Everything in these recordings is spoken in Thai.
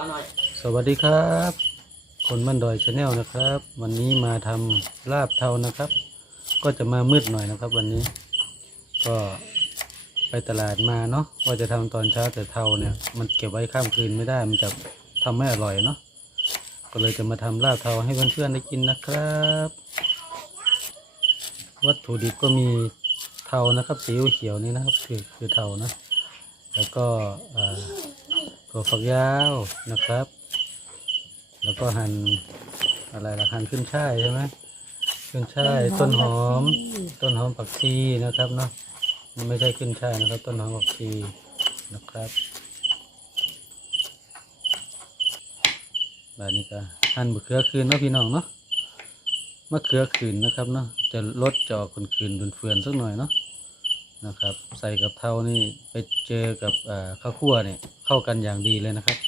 าวน่อย สวัสดีครับ คนบ้านดอยชาแนลนะครับ วันนี้มาทำลาบเทานะครับ ก็จะมามืดหน่อยนะครับ วันนี้ ก็ไปตลาดมาเนาะว่าจะทำตอนเช้าแต่เทาเนี่ย มันเก็บไว้ข้ามคืนไม่ได้มันจะทำไม่อร่อยเนาะก็เลยจะมาทำลาบเทาให้เพื่อนๆได้กินนะครับ วัตถุดิบก็มีเทานะครับสีเขียวนี่นะครับ คือคือเทานะ แล้วก็อ่า ถั่วฝักยาวนะครับ แล้วก็หั่นอะไรล่ะหั่นขึ้นช่ายใช่ไหมขึ้นช่ายต้นหอม ต้นหอมผักชีนะครับเนาะมันไม่ใช่ขึ้นช่ายนะครับ ต้นหอมผักชีนะครับแบบนี้ก็หั่นมะเขือคืนเนาะพี่น้องเนาะมะเขือคืนนะครับเนาะจะลดจะออกคนคืนเฟือนๆสักหน่อยเนาะ นะครับ ใส่กับเทานี่ไปเจอกับอ่าข้าวคั่วเนี่ยเข้ากันอย่างดีเลยนะครับ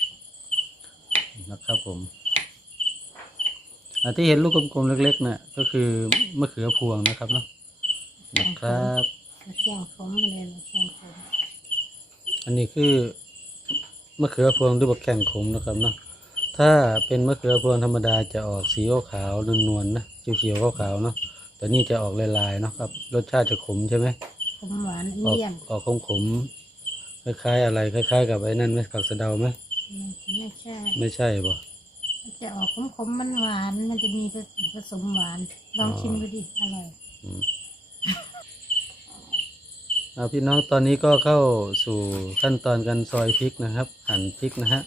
นะครับผมอ่าที่เห็นลูกกลมๆเล็กๆน่ะก็คือมะเขือพวงนะครับเนาะนะครับมาเชียงคมมาเลยมาเชียงคมอันนี้คือมะเขือพวงด้วยบักแข่งขมนะครับเนาะถ้าเป็นมะเขือพวงธรรมดาจะออกสีขาวๆนวลๆนะเขียวๆขาวๆเนาะแต่นี่จะออกลายๆเนาะครับ รสชาติจะขมใช่ไหมค มหวานออกเยี่ยมออกขมขมๆคล้ายๆอะไรคล้าย ๆ กับไอ้นั่นไหมผักสะเดาไหมไม่ใช่ไม่ใช่ป่ะมันจะออกขมขมๆมันหวานมันจะมีผสมหวาน ลองชิมดูดิอร่อยเอาพี่น้องตอนนี้ก็เข้าสู่ขั้นตอนการซอยพริกนะครับ หั่นพริกนะฮะ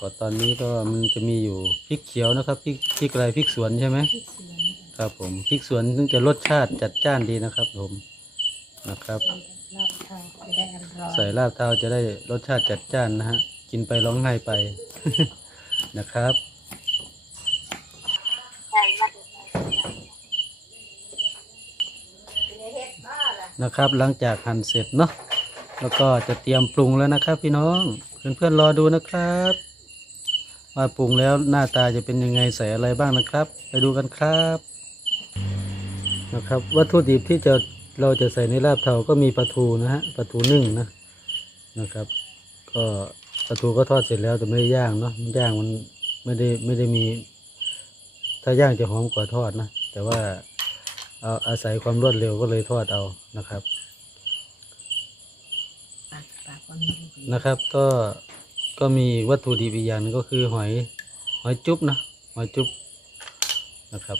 ก็ตอนนี้ก็มันจะมีอยู่พริกเขียวนะครับพริกพริกอะไรพริกสวนใช่ไหมพริกเสียงครับผมพริกสวนซึ่งจะรสชาติจัดจ้านดีนะครับผม นะครับ ลาบเทาจะได้อร่อยใส่ลาบเท้าจะได้รสชาติจัดจ้านนะฮะ กินไปร้องไห้ไป นะครับนะครับ หลังจากหั่นเสร็จเนาะ แล้วก็จะเตรียมปรุงแล้วนะครับ พี่น้อง เพื่อนๆรอดูนะครับว่าปรุงแล้วหน้าตาจะเป็นยังไงใส่อะไรบ้างนะครับ ไปดูกันครับนะครับ วัตถุดิบที่จะ เราจะใส่ในลาบเทาก็มีปลาทูนะฮะปลาทูนึ่งนะนะครับ ก็ปลาทูก็ทอดเสร็จแล้วแต่ไม่ได้ย่างเนาะย่างมันไม่ได้ไม่ได้มี ถ้าย่างจะหอมกว่าทอดนะแต่ว่าเอาอาศัยความรวดเร็วก็เลยทอดเอานะครับนะครับ ก็ก็มีวัตถุดิบอีกอย่างนึงก็คือหอยหอยจุ๊บนะหอยจุ๊บนะครับ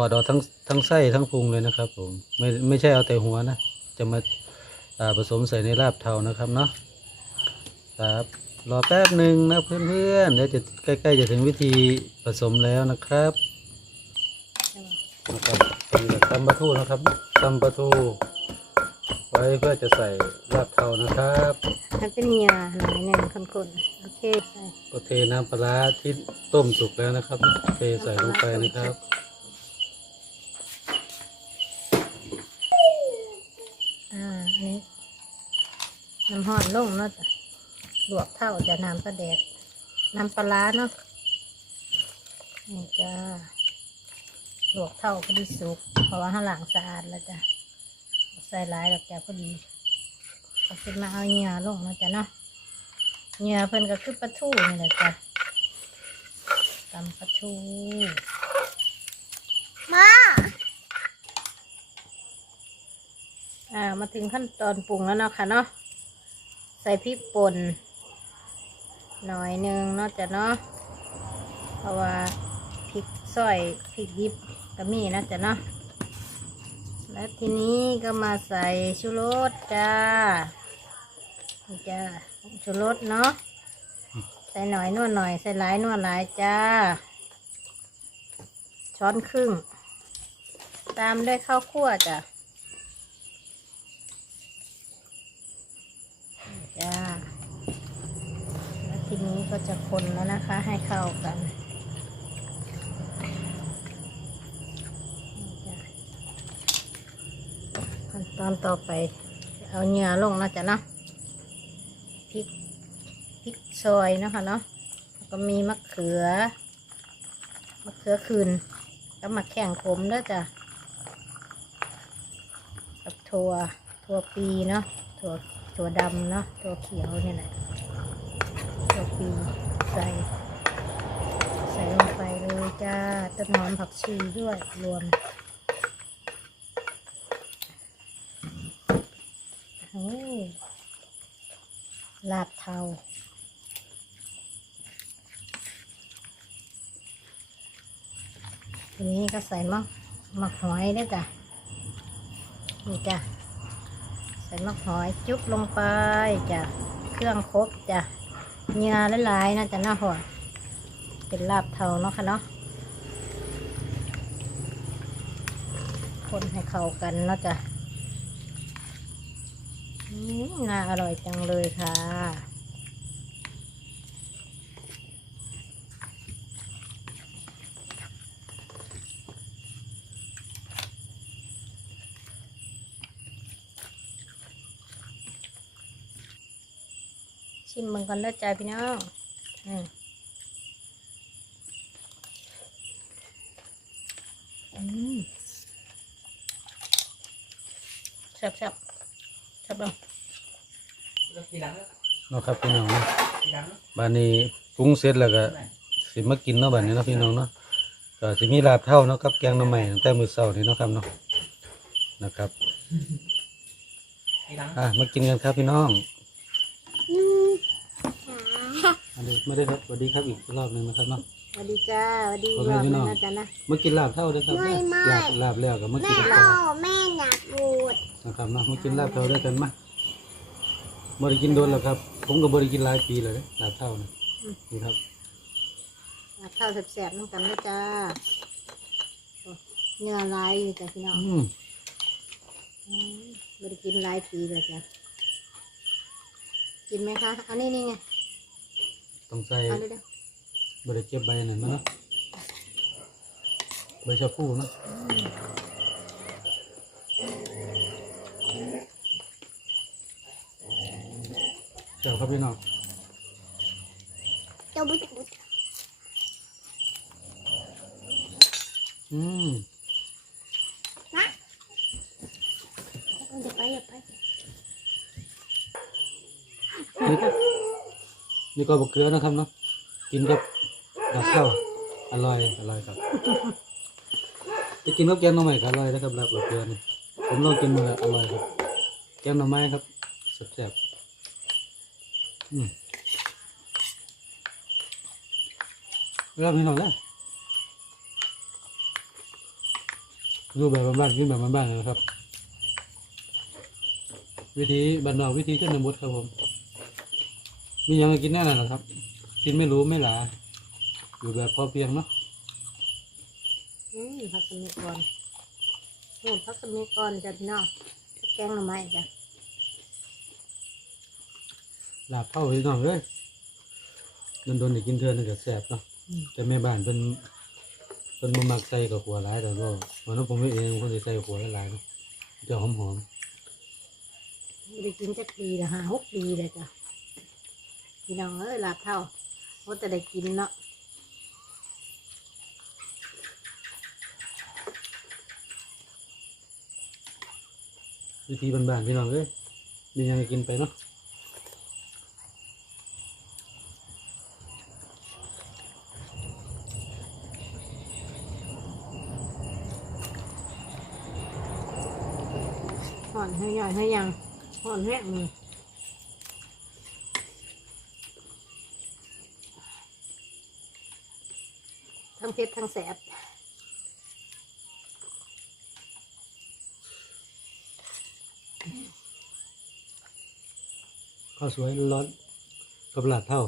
อดเอาทั้งทั้งไส้ทั้งพุงเลยนะครับผมไม่ไม่ใช่เอาแต่หัวนะ จะมาอ่าผสมใส่ในลาบเทานะครับเนาะครับรอแป๊บหนึ่งนะเพื่อนๆเดี๋ยวจะใกล้ๆจะถึงวิธีผสมแล้วนะครับนะครับนี่แหละตำปลาทูนะครับตำปลาทูไว้เพื่อจะใส่ลาบเทานะครับมันเป็นเหงื่อหน่อยหนึ่งคนๆโอเคใส่ก็เทน้ำปลาร้าที่ต้มสุกแล้วนะครับ เทใส่ลงไปนะครับ อ่าอันนี้ น้ำหอดลงเนาะจ้ะลวกเท่าจะน้ำปลาแดกน้ำปลาร้าเนาะนี่จ้าลวกเท่าพอดีสุก เพราะว่าข้างหลังสะอาดแล้วจ้ะใส่หลายแล้วจ้ะพอดีเอาขึ้นมาเอาเหงื่อลงเนาะจ้ะเนาะเหงื่อเพิ่นก็คือปลาทูนี่แหละจ้ะตำปลาทูมาอ่ามาถึงขั้นตอนปรุงแล้วเนาะค่ะเนาะ ใส่พริกป่นหน่อยหนึงนาะจ้ะเนาะเพราะว่าพริกซอยพริกยิบก็มีนะจ้ะเนาะแล้วทีนี้ก็มาใส่ชูรสจ้าจ้าชูรสเนาะใส่หน่อยนวดหน่อยใส่หลายนวดหลายจ้า ช้อนครึ่ง ตามด้วยข้าวคั่วจ้ะ จ้าแล้วทีนี้ก็จะคนแล้วนะคะ ให้เข้ากันขั้นตอนต่อไป เอาเนื้อลงนะจ๊ะเนาะพริกพริกซอยนะคะเนาะแล้วก็มีมะเขือมะเขือคืนแล้วมาแข่งขมด้วยจ้ะกับถั่วถั่วปีเนาะถั่ว ถั่วดำเนาะถั่วเขียวนี่แหละถั่วปีใส่ใส่ลงไปเลยจ้าต้นหอมผักชีด้วยรวมโอ้ลาบเทาทีนี้ก็ใส่มะมะหอยด้วยจ้ะนี่จ้ะ ใส่มะหอยจุ๊บลงไปจ้ะเครื่องครบจ้ะเนื้อหลายๆนะจ้ะหน้าหัวเป็นลาบเทาเนาะค่ะเนาะคนให้เข้ากันเนาะจ้ะอืมน่าอร่อยจังเลยค่ะ ชิมมันกันได้อจ้าพี่น้องอืมอืมแซ่บแซ่บแซ่บลงเนาะครับพี่น้องเนาะบ้านนี้ปรุงเสร็จแล้วก็สิมากินเนาะบ้านนี้เนาะพี่น้องเนาะก็สิมีลาบเท่าเนาะกับแกงหน่อไม้ตั้งแต่มื้อเช้านี่เนาะครับเนาะนะครับอะมากินกันครับพี่น้อง อันนี้ไม่ได้ครับสวัสดีครับอีกรอบหนึงนะครับเนาะสวัสดีจ้าสวัสดีขอบรคุณอบพี่นึน้งองนะจ๊ะนะมากินลาบเท่าด้วยครับไม่ไม่ ลาบลาบแล้วก็มากินแม่ลาโตบแม่อยากบูดนะครับเนาะมากินลาบเท่าด้วยกันมาบริกินโดนแล้วครับ ผมก็บริกินหลายปีเลยเด้ลาบเท่านะนี่ครับรับข้าวแซ่บๆน้องกันนะจ้าโอ้เนื้อลายอยู่จ้ะพี่น้องอืมอืมบริกินหลายปีเลยจ้ะกินไหมคะ อันนี้นี่ไง ต้องใส่เอาดูดิบริเก็บใบนั่นมาเนาะใบชะพูเนาะเจ้าครับพี่น้องเจ้าบุตรบุตรอืมนะเดี๋ยวไปเดี๋ยวไป นี่ นี่ก็บกเกลือนะครับเนาะกินกับกับข้าวอร่อยอร่อยครับจะกินกับแกงหน่อไม้ก็อร่อยนะครับลาบกับเกลือนี่ผมลองกินมาแล้วอร่อยครับ แกงหน่อไม้ครับแซ่บๆอืมแล้วพี่น้องนะดูแบบบ้านๆกินแบบบ้านๆนะครับ วิธีบ้านนอกวิธีชนบทครับผม มีหยังให้กินแน่นอนครับ กินไม่รู้ไม่หลา อยู่แบบพอเพียงเนาะอืมพักสมิก่อนนู่นพักสมิก่อนจ้ะพี่น้องแกงหน่อไม้จ้ะลาบเข้าพี่น้องเลยโดนโดนๆได้กินเทือนนึงก็แซ่บเนาะแต่แม่บ้านเป็นเป็นมามักใส่กับหัวหลายแต่ก็วันนั้นผมเองผมจะใส่หัวหลายๆเนาะจะหอมหอมไม่ได้กินจักปีละห้าหกปีเลยจ้ะ พี่น้องเอ้ยลาบเท่าว่าจะได้กินเนาะๆวิธีบ้านๆพี่น้องเลยมีหยังให้กินไปเนาะห่อนให้ใหญ่ให้ยังห่อนแห้งมื ทั้งเผ็ดทั้งแสบข้าวสวยร้อนกับลาบเท่า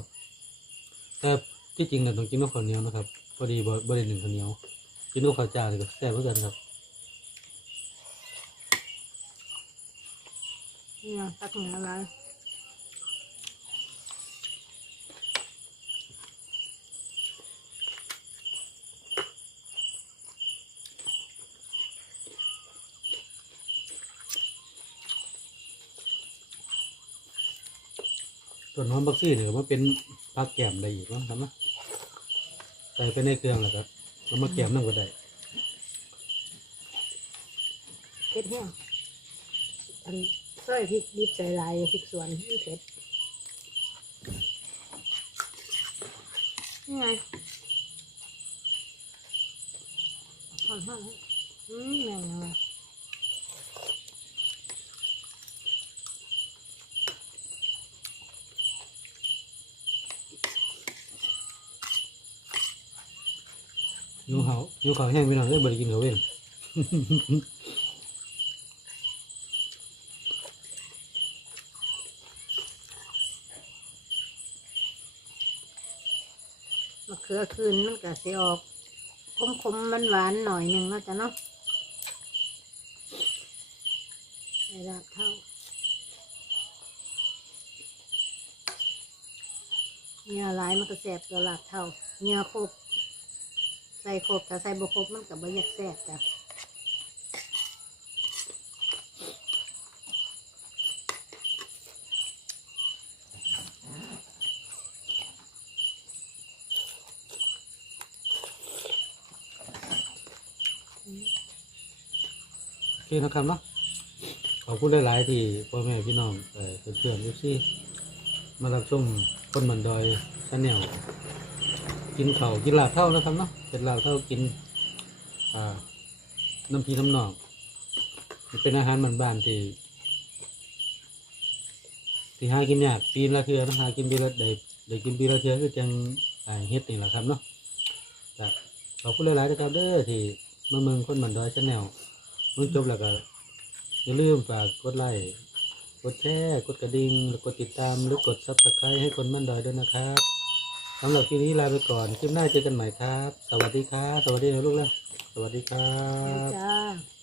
แต่ที่จริงเนี่ยต้องกินกับข้าวเหนียวนะครับพอดีบ่บ่ได้หนึ่งข้าวเหนียวกินกับข้าวจ้าเลยก็แซ่บเหมือนกันครับนี่นะตักเหนืออะไร ส่วนหอมบักซี่เนี่ยมันเป็นผักแกมได้อีกเนาะครับนะใส่ไปในเครื่องแล้วก็แล้วมาแกมนั่นก็ได้เผ็ดแห้งอันซอยพริกดิบใส่ลายพริกสวนนี่เผ็ดนี่ไงหอนหอนอืมแม่งเลย ยูเขายูเขาแห้งพี่น้องได้บริกินเขาเว้นมะเขือคืนมันก็สิออกคมคมมันหวานหน่อยหนึ่งเนาะจ้ะเนาะใส่รากเท่าเนื้อหลายมันก็แสบตัวรากเท่าเนื้อครบ ส่ครบถ้าใส่บ่ครบมันก็บ่อยากแสบจ้ะโอเคนะครับเนาะขอบคุณหลาย ๆ ที่พ่อแม่พี่น้องเอ่อเพื่อนๆลูกซี่ มารับชมคนมันดอยชาแนลกินเข่ากินลาบเท่านะครับเนาะเป็นลาบเท่ากินน้ำพีน้ำหนองเป็นอาหารบ้านๆที่ที่หากินยากปีละเทือนะหากินปีละได้ได้กินปีละเทือก็จังอ่าเฮ็ดนี่แหละครับเนาะขอบคุณหลายๆนะครับเด้อที่มาเมืองคนมันดอยชาแนลมื่อจบแล้วก็อย่าลืมฝากกดไลค์ กดแชร์กดกระดิ่งหรือกดติดตามหรือกดซับสไครต์ให้คนมั่นดอยด้วยนะครับสำหรับคลิปนี้ลาไปก่อนคลิปหน้าเจอกันใหม่ครับ สวัสดีครับ สวัสดีนะลูกแล้วสวัสดีครับ จ้า